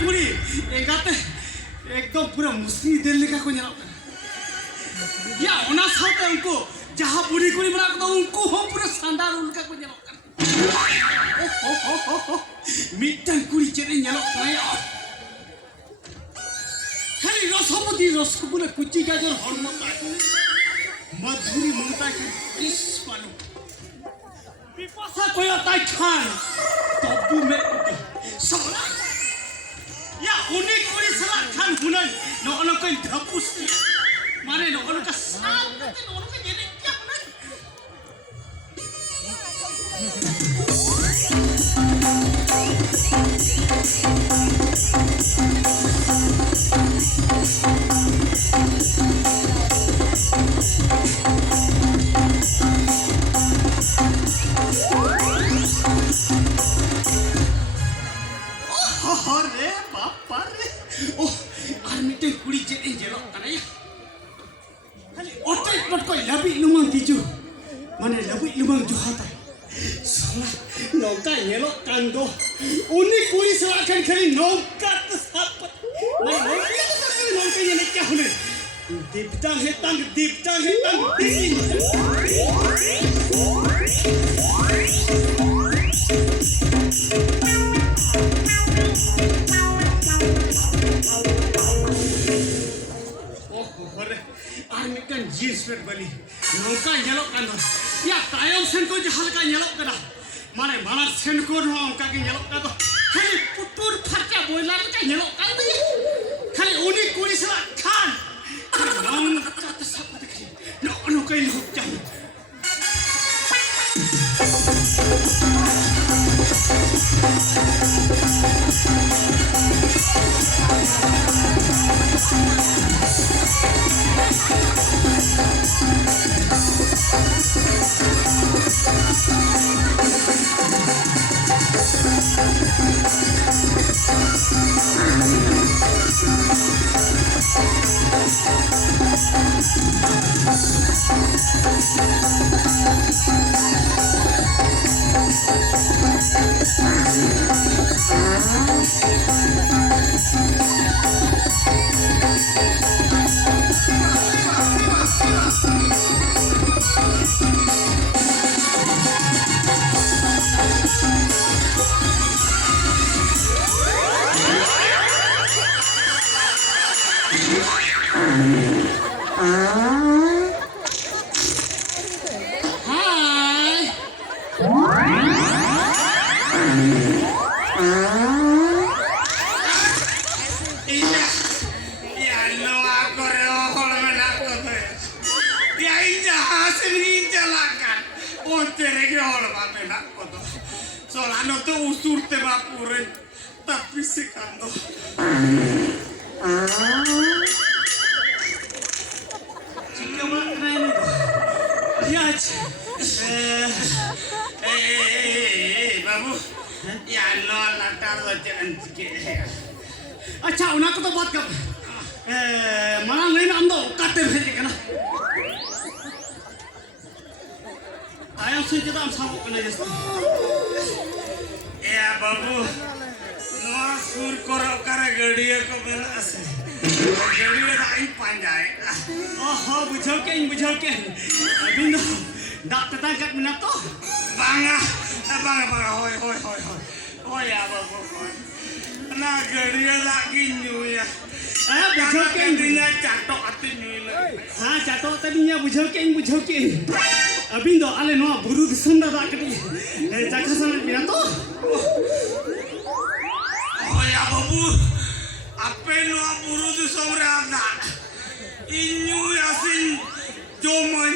कुड़ी एगाते एकदम पूरा मुस्लिम दिल लेका को nyalok ya ona saute unko jaha budi kuri mena ko unko ho pura sandar ulka ko nyalok mitan kuri chene nyalok nai khali rosopati rosgula kuchi gajor hormata madhuri mumta ke is palu pipasa koyo tai khan tobu me sola ya unik kuri salah khan hunan no ono ko dhapus mane no ono ka sal no ono ka jene kya hunan अरे बापा रे ओ आर्मीटे कुड़ी जेने जेलो कने खाली ओटे पट को लबी लुमंग तिजु माने लबी लुमंग जोहाता सोला नौका येलो कांदो उनी कुड़ी सला खन खरी नौका तो साप नौका ये क्या होने दीपता है तंग Armikan jeans pet bali, nongka nyelok kan dong. Ya tayong sen ko jahal ka nyelok kan dah. Mana sen ko nongka ke nyelok kan dong. Kali putur parca boiler ka nyelok kan dong. Kali unik kuri salah kan. Nongka tersapa dekhi. Nongka nyelok jam. Solano tu usur te vapure, tapi secando. Chica mana ni? Ya, babu, ya lo latar wajan ke. अच्छा उन्हें को तो बात कर mana नहीं नाम दो काटे भेजे क्या ना ayam sih kita am sabuk kena jelas ya babu noa sur korok kara gadiya ko bela ase gadiya rai panjai oh bujau ke bindo dak tetang kat minato banga hoi ya babu na gadiya lagi nyuya bujau ke dia catok ati nyuya ha catok tadinya bujau ke Abindo ale no buru disanda da kati jakhasan bina to oh ya babu ape no buru disomre ada inyu asin joman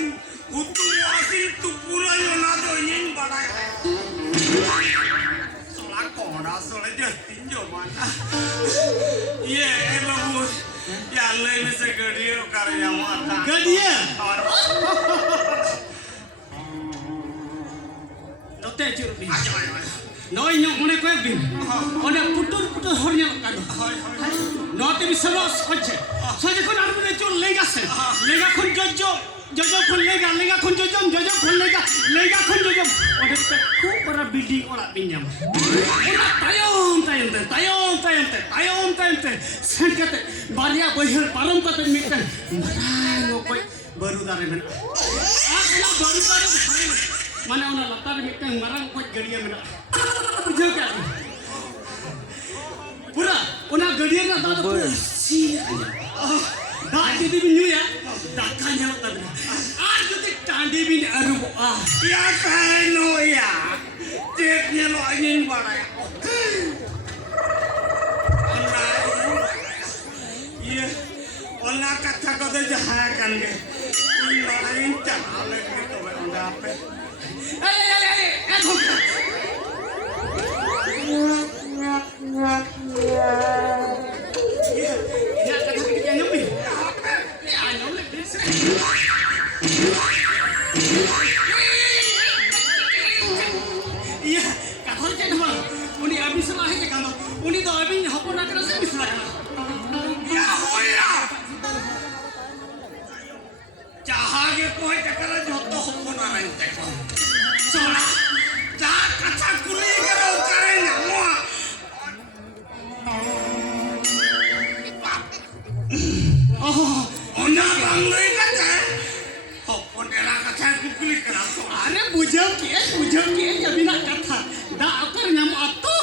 utu asin tu pura yona do yin badai sola kora sola justin joman ye babu ya le me se gadiya kare ya mata gadiya Note curu bin. Noi nyok mana kau bin. Ada putur hor nyok kan. Note bisa lo saja. Saja kau nak punya cur lega sen. Lega kon jojo kon lega kon jojom kon lega kon jojom. Ada aku para building orang pinjam. Orang tayong. te sen kate baria boyhar param kate mitan marang okoi baru dare mena akla baru dare mane ona latar mitan marang okoi gadiya mena bujau ka pura ona gadiya na da pura si da jadi binyu ya da kanya tabna ar jodi tandi bin aru ya kaino ya teknya lo angin baraya Ona kata kata jahat kan ke, lain cara lagi tu benda apa? Ya kata kita nyambi, ya nyambi bisa. Iya, kata kita nama, uni abis lah itu kan, uni tu abis hapun nak rasa bisa lah. Ya, oh ya. Jahage koi takara joto hopon arai teko sola ja kacha kuri gero kare namo ona bangloi kacha hopon era kacha kukuli kara so are bujau ki jabina katha da akar nyam atto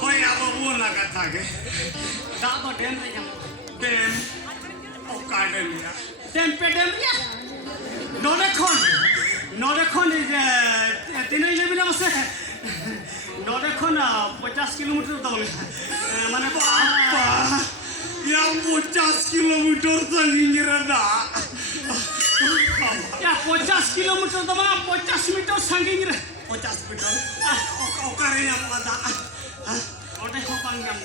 hoi abo bola katha ke da ba dem re nyam dem o garden ya Dem ya, Nodekon is tinai lebi na mase, Nodekon 50 kilometer dole, mana ko apa, yang 50 kilometer sanggini rada, ya 50 kilometer tu mana 50 meter sanggini re, 50 meter, okare yang ada, ode kopang yang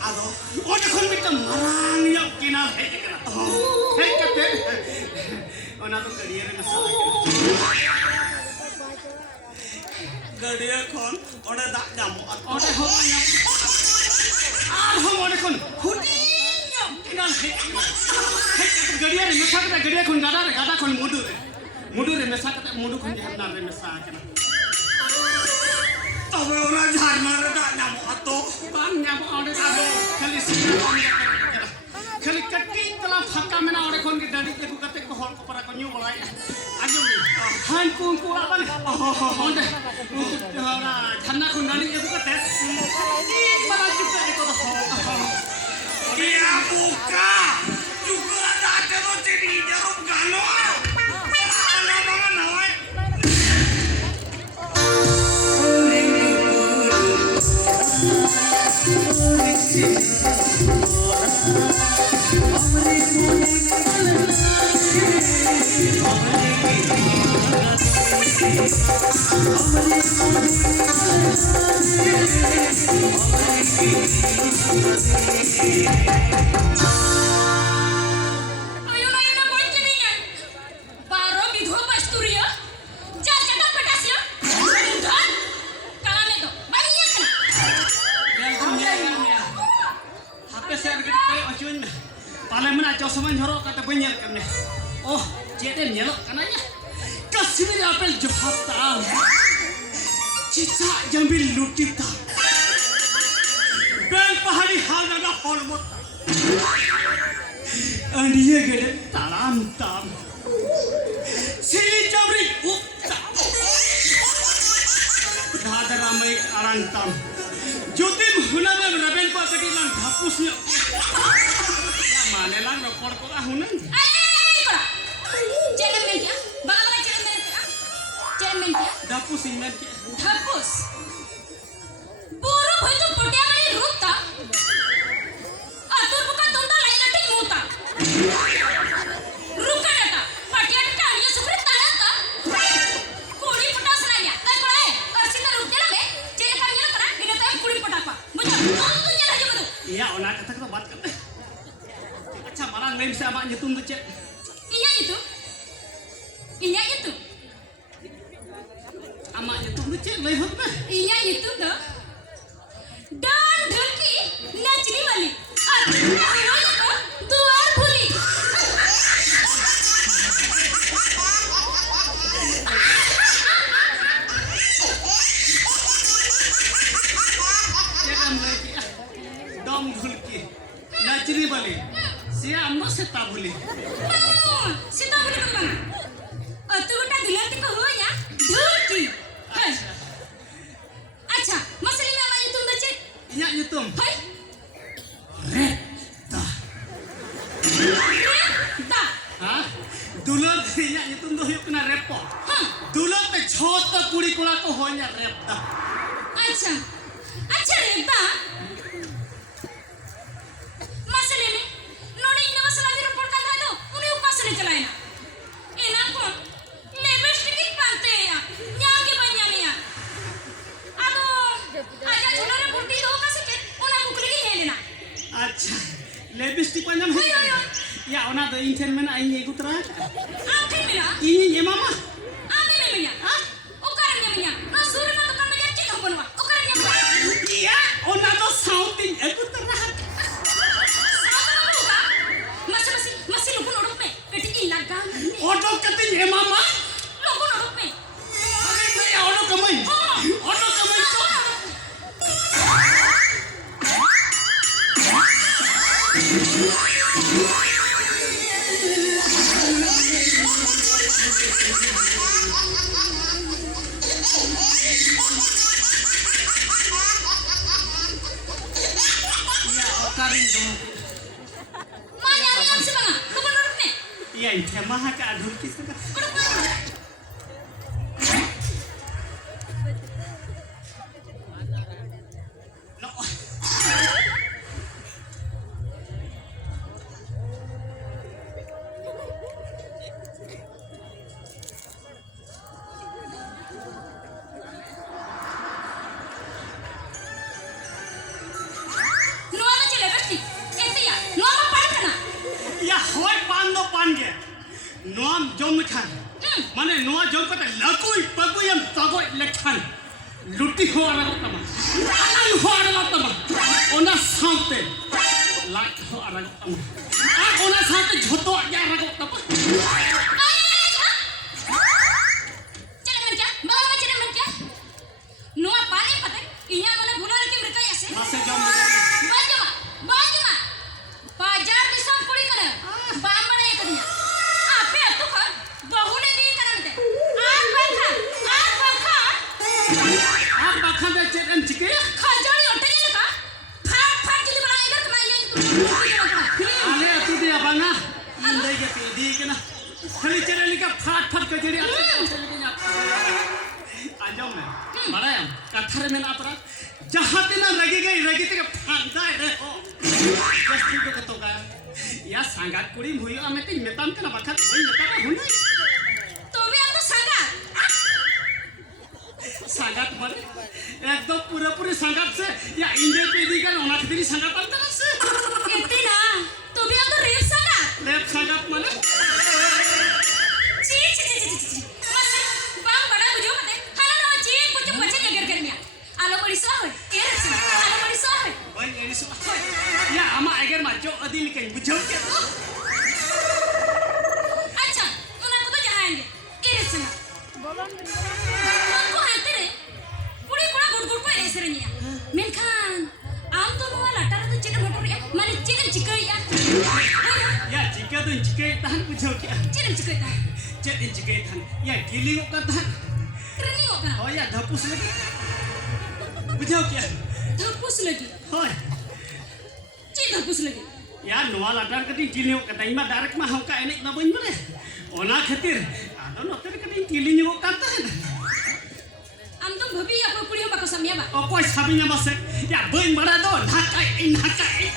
ada, ode kon meter marang yang kena hekena. Hey, Captain. Ona tu career में साल career कौन? ओडे दाग जामो. ओडे हो गया. हम ओडे कौन? Hoodie. Canal है. career में साल का career कौन गाड़ा कौन मुडू रे में साल का मुडू कौन जहाँ नारे में साल के ना. तब ओना झारना रे दाग जामो अतो. बांग जामो ओडे दागो. खाली सीना खाली कट्टी तला फक्का में ना और कौन की डंडी के कुकते को हॉल को परा को न्यू बोला है आगे भी हां को अपन ओंडे ना झन्ना को डंडी के कुकते एक बड़ा चुप है को क्या बुका चुका दाते तो चेडी जरूर गानो आला बाबा ना है Zaman jorok kata banyak kan ya. Oh, jadi nyelok kananya. Kasih apel johap tahu. Cicak jambil lutita. Bel pahari hal ada hormat. Andiye gede taram tam. Sili jamri ukta. Radha ramai arang tam. Jotim hunama raben pa ketilang hapusnya. Mana lang report ko ahunan. Kora. Jangan main dia. Bagaimana jangan main dia? Jangan main dia. Dapus ingat ke? Dapus. Buruk itu podia kali ruta. Atur bukan tonton lain lagi muta. Ruka data. Podia data dia seperti talenta. Kuri putas nanya. Tapi kalau arsinya rutnya lah, jadi kami yang kena ini tahu kuri putas apa. Betul. Tonton aja betul. Iya, onak kata kita buat kan. Macam orang lain bisa abang nyetung tu cek. Iya itu. Amak nyetung tu cek lain hot mah. Iya itu dah. Dan ढोलकी नाचने वाली और heroine को दुआर भूली. दम ढुलकी नचनी वाली से अम्मा से ताबुली सीता बोले तो बना तू गोटा दुलाती को हो या ढुलकी अच्छा मसली में हमारी तुम बच्चे या ये तुम हाय रेता ता हाँ दुलर या ये तुम तो ही अपना रेपो दुलर पे छोटा कुड़ी कुड़ा को हो या रेता अच्छा अच्छा रेता मसले में नोड़ी इन मसला भी रिपोर्ट कर दो उन्हें उपास नहीं चलाए ना इना को लिपस्टिक ही पाते हैं या के बनिया में या आदो आजा झूला रिपोर्ट दी दो का से उन्हें मुकली ही है लेना अच्छा लिपस्टिक पंजम है या उन्हें तो इंटर में ना आएंगे कुतरा आखिर में ना ये मामा आने में या ओ करने में या ना सूर्य ना तो करने या चिन्ह बनवा ओ करने में या उन्हें तो साउंडिंग कुतरा masih lupa nurut me, ketika ilagang. Auto कते ये मामा Lupa nurut me. अरे नहीं ऑटो कमाई तो या ऑकारिंग दो Mana yang semangat? Lupa nurut me. या इथे महा का ढोल किसका no Nuan aja lepas ni. Itu ya, nuan apa kena? या होय पान गे नोम जम खान माने नो जम कते लकुई पगुयम तगोय लेखान लुटी हो आरा तमा आन हो आरा तमा ओना साउते लाख हो आरा तमा आ ओना साउते झोतो या आरा तमा Cila mereka, bawa cila mereka. Nuan paling patah, inya mana bulan ke mereka ya se? मासे जम Bajuma. Pajar bisa puri kena. Bamba naik kerja. Apa itu kan? Bahu ne di kena mete. आप बाखा दे chain चिके Kajari otak je leka. Fat jadi barang itu kemana itu? आले अतु दे बांगा इंदे के पीदी के ना खली चेन लिका फाट के जड़ी आजम में बड़ायम कथरे में अपरा जहां तिना लगी ते फांदा रे हो जस्ती को तो का या सांगात कुड़ी हुई हमें ते मेताम के ना बखत कोई नेता हुने तो भी हम तो संगा. सांगात मारे एकदम पूरे सांगात से या इंदे पीदी का ओना खतरी सांगात अंतर से Itu na. तो भी हम तो रेप संगा. लेप सांगात माने Ci. Masih bang bada bujo mate. Kalau no ci kucu baca jagar kerja. Alo beri soh. Iya sih. Alo beri soh. ओए एरी सो या अमा अगर मा जो अदिल के बुझो के अच्छा, उन्हें तो जाएंगे. Iya sih. Aku hantar पूरी पूरा गुड़ को ऐसे रहनी है. मेनखान आम तो वो लाटा तो चिकन मटर या माने चिकन या. या चिके तहन बुझो के चिकन था. चेन चिके तहन या गिली का तहन Training होगा. ओ या धपुस लगे बुझो के Dhapus lagi. होय Ci dhapus lagi. या नोआ लाटार कटी गिली का तइमा डायरेक्ट मा हौका एने ना बइन मरे ओना खातिर आदो नते कटी गिली नो का तहन Am तो भभी apa पूरी हम बाको samya ba. ओ कोई साबिnya बसे या बइन बड़ा दो ढाका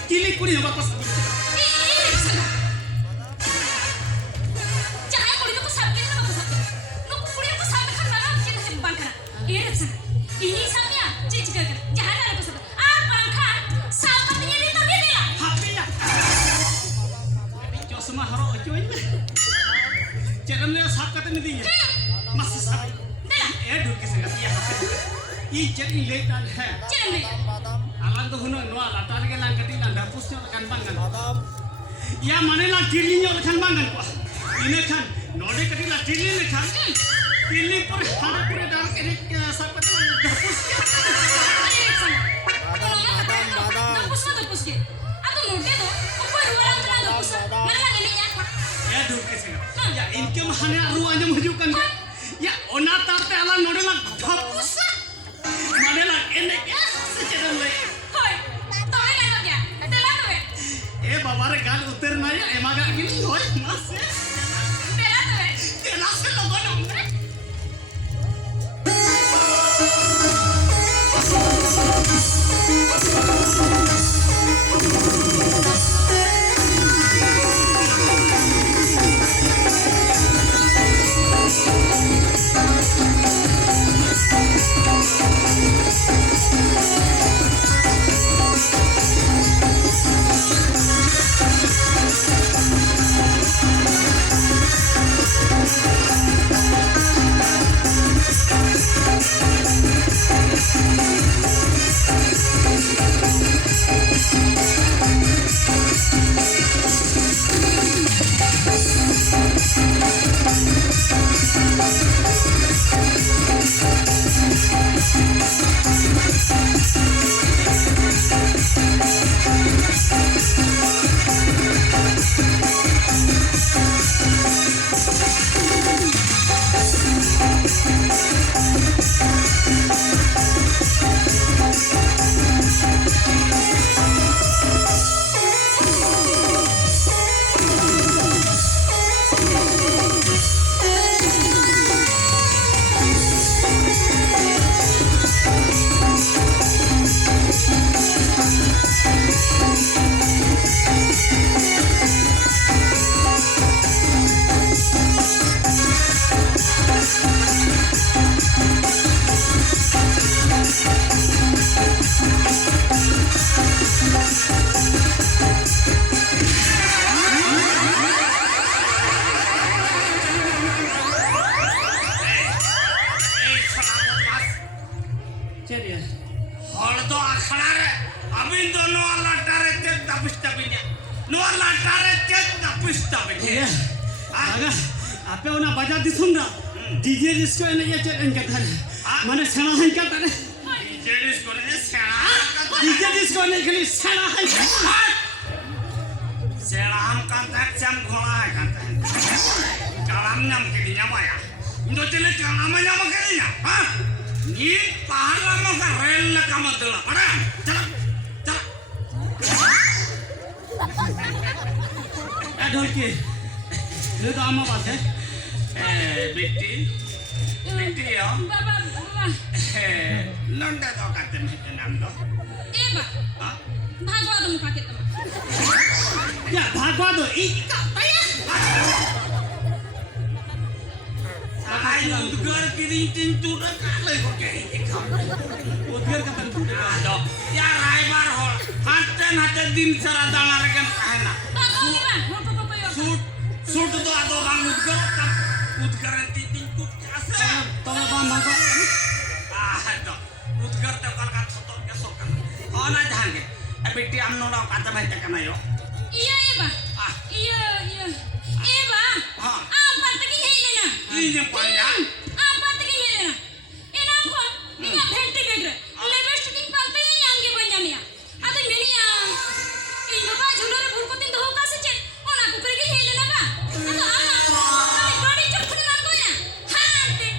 गिली कुड़ी हो बस Iya sih. Jangan kulit aku sampai na bago sampai. No kulit aku sampai kan mana kita sem bangkara. Iya sih. Ini samya cici kan. Jangan ada pasal. Ah bangkar. Sahabatnya di tabi dia. हापिया जो समा हरो join में chain ले साफ करते नहीं दिए मस साफ Dah. ए ढुक के संगत या ये चेन लेता है Jangan deh. alang to huno no latar ke lang kati lang dapus nyo kan bangan ya mane la tirli nyo kan bangan ko ine kan node kati la tirli le kan tirli por hara pure dal ke sa pati dapus Iya sih. Dhapus mah dhapus dia. बाबारे गाल उतर नाय एमागा गिनी होय मासे Bela tuh. तेला से लगन हमने चलिए हल तो आखड़ा रे अबिन तो नो लाटारे ते तपिस्ता बिने नो लाटारे ते तपिस्ता बिने ये आगा आपे उना बजा दिसुंगा डीजे डिस्को ने ये चेन के थारे माने सेना है का तारे जेडिस को ने सेना डीजे डिस्को ने खाली सेना है सेना हम कांताक चम घोड़ा है कांता कालाम नाम के दिया माया इंदो चले कालाम नाम के दिया हां नी पहाड़ में का रेल लगा मतलब अरे चल चल ए ढोल के ये तो आमा बात है बेटी बेटी यो Baba, baba. लंडा तो काते में के नाम दो Eba. हां Bhagwa tuh muka kita. या भागवा दो ई आई उदगर की दिन तीन टूटा काले को के उदगर का तन आदो या राइबार हो हाते नाते दिन सरा दाना रकन कहना Bhagwa ni bang, mau apa yo? Suit suit तो आदो बांग उदगर तीन टूट कैसे तो बाम भागवा आदो उदगर तो कल का छोटो के सोकन हो ना जांगे ए बेटी हम नो काते में तकना यो Iya Eba. Iya iya. Eba. हाँ। Apa tadi helena? ये पाया Apa tadi helena? Ena kon, ini bhenti begre. Lebest king palte ini angge banjamia. Ade menia. Ini baba julore burkotin doh kase che. Ona kukre ki helena ba. Ado amma. Kali body chok khudi mar goya. Hante,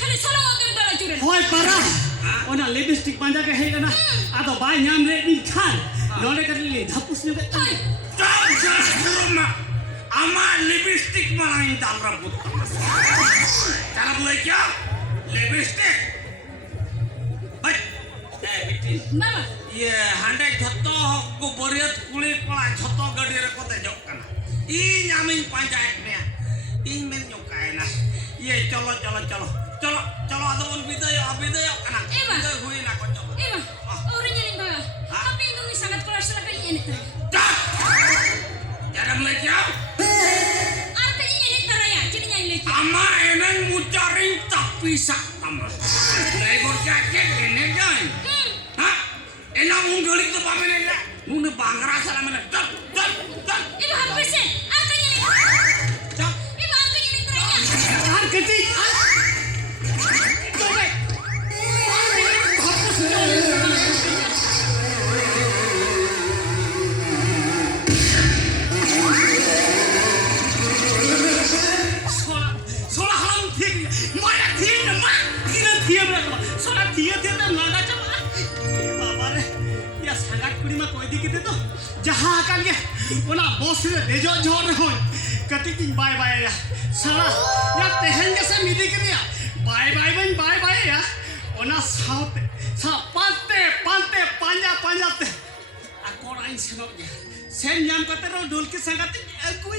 khali solo motor dala chure. होय पारा ओना lipstick Panja के है ना आ तो bye नाम रे नी खान नोले कर ले धपुस ने Hai. rumah ama lipstick malah intal rambut cara boleh kya lipstick hai बेटी Baba. ये हांडे झतो को बरियत कुली पड़ा झतो गडी रे कोते जक कना ई नामिन पंचायत में ई में जोकाय ना ये चलो चलो चलो चलो चलो अदवन विदय अविदय कना Eba. विदय हुई ना को चलो Eba. Orang yang bawa. Tapi itu sangat keras sekali ini. cara boleh kya Artinya ini teraya, jadinya ini. ama eneng mucaring tapi sak tambah legor jaket ini kan ha enang munggolik tu pamene la mune bangra sala mene tak Ibu habis sih. Artinya ini. tak Ibu artinya ini teraya. हां कति sola halam thik maya thik na ma किन थिए सोना थिए थिए त लडा छ बाबा रे या sangat kuri ma koi di kite to jaha akan ge ona bos re dejo jor ho kati king bye bye ya sala ya tehen ge se midi ke ya bye bye ya ona saute sa pante panja te akor ain senok ge sen nyam kate ro dol ke sangat aku